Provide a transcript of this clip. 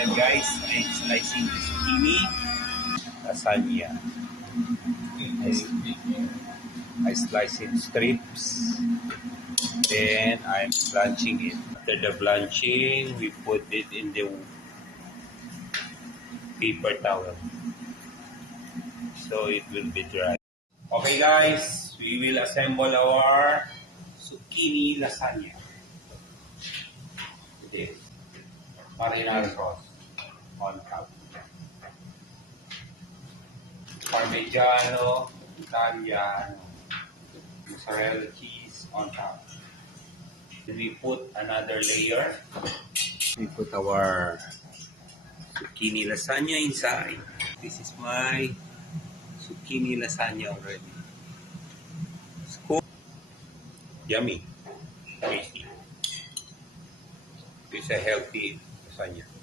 Yan guys, I'm slicing the zucchini lasagna. I slice in strips. Then I'm blanching it. After the blanching, we put it in the paper towel so it will be dry. Okay guys, we will assemble our zucchini lasagna. It is marinara sauce on top. Parmigiano, Italiano, mozzarella cheese on top. Then we put another layer. We put our zucchini lasagna inside. This is my zucchini lasagna already. It's cool. Yummy. Tasty. It's a healthy lasagna.